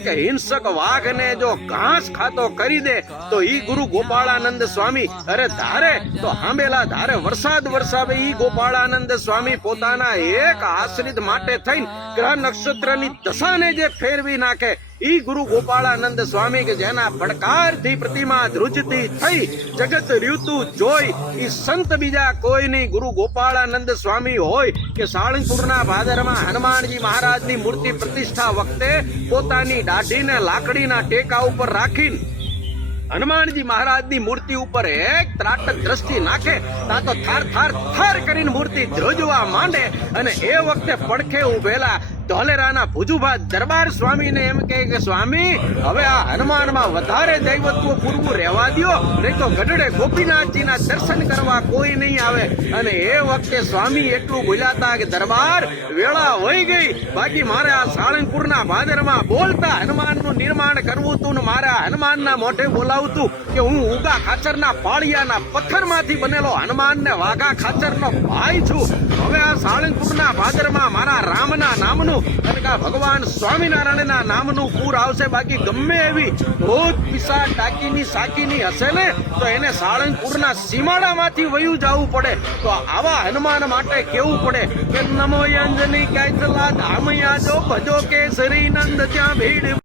એક હિંસક વાઘને જો ઘાસ ખાતો કરી દે તો ઈ ગુરુ ગોપાળાનંદ સ્વામી અરે ધારે તો હાંબેલા ધારે વરસાદ વરસાવે ઈ ગોપાળાનંદ સ્વામી પોતાના એક આશ્રિત માટે થઈને ગ્રહ નક્ષત્રની દશાને જે ફેરવી નાખે ઈ ગુરુ ગોપાળાનંદ સ્વામી કે જેના પડકારથી પ્રતિમા ધ્રુજતી થઈ જગત રહ્યુતું જોઈ ઈ સંત બીજા કોઈ નહીં ગુરુ ગોપાળાનંદ સ્વામી હોય કે સાળંગપુરના ભાદરમાં હનુમાનજી મહારાજની મૂર્તિ પ્રતિષ્ઠા વખતે પોતાની દાઢીને લાકડીના ટેકા ઉપર રાખીને હનુમાનજી મહારાજની મૂર્તિ ઉપર એક ત્રાટક દ્રષ્ટિ નાખે તા તો થાર થાર થાર કરીને મૂર્તિ ધ્રુજવા માંડે અને એ વખતે પડખે ઉભેલા ધોલેરાના ભુજુભા દરબાર સ્વામીને એમ કહે કે સ્વામી હવે આ હનુમાનમાં વધારે દૈવત્વ પૂરવું રહેવા દ્યો, નહીં તો ગઢડે ગોપીનાથજીના દર્શન કરવા કોઈ નહીં આવે. અને એ વખતે સ્વામી એટલું બોલ્યા કે દરબાર વેળા વહી ગઈ, બાકી મારે આ સાળંગપુરના ભાદરમાં બોલતા હનુમાનનું નિર્માણ કરવું હતું ને મારે આ હનુમાનના મોઢે બોલાવતું કે હું ઉગા ખાચરના પાળિયાના પથ્થરમાંથી બનેલો હનુમાન ને વાઘા ખાચરનો ભાઈ છું. હવે આ સાળંગપુરના ભાદરમાં મારા રામના નામનું અને ભગવાન સ્વામિનારાયણના નામનું પૂર આવશે, બાકી ગમે એવી ભૂત પિશાચ ડાકીની સાકીની હશે ને તો એને સાળંગપુરના સીમાડામાંથી વયું જવું પડે. તો આવા હનુમાન માટે કેવું પડે કે નમો અંજની કાયતલા ધામયા જો ભજો કેસરી નંદ ત્યાં ભીડ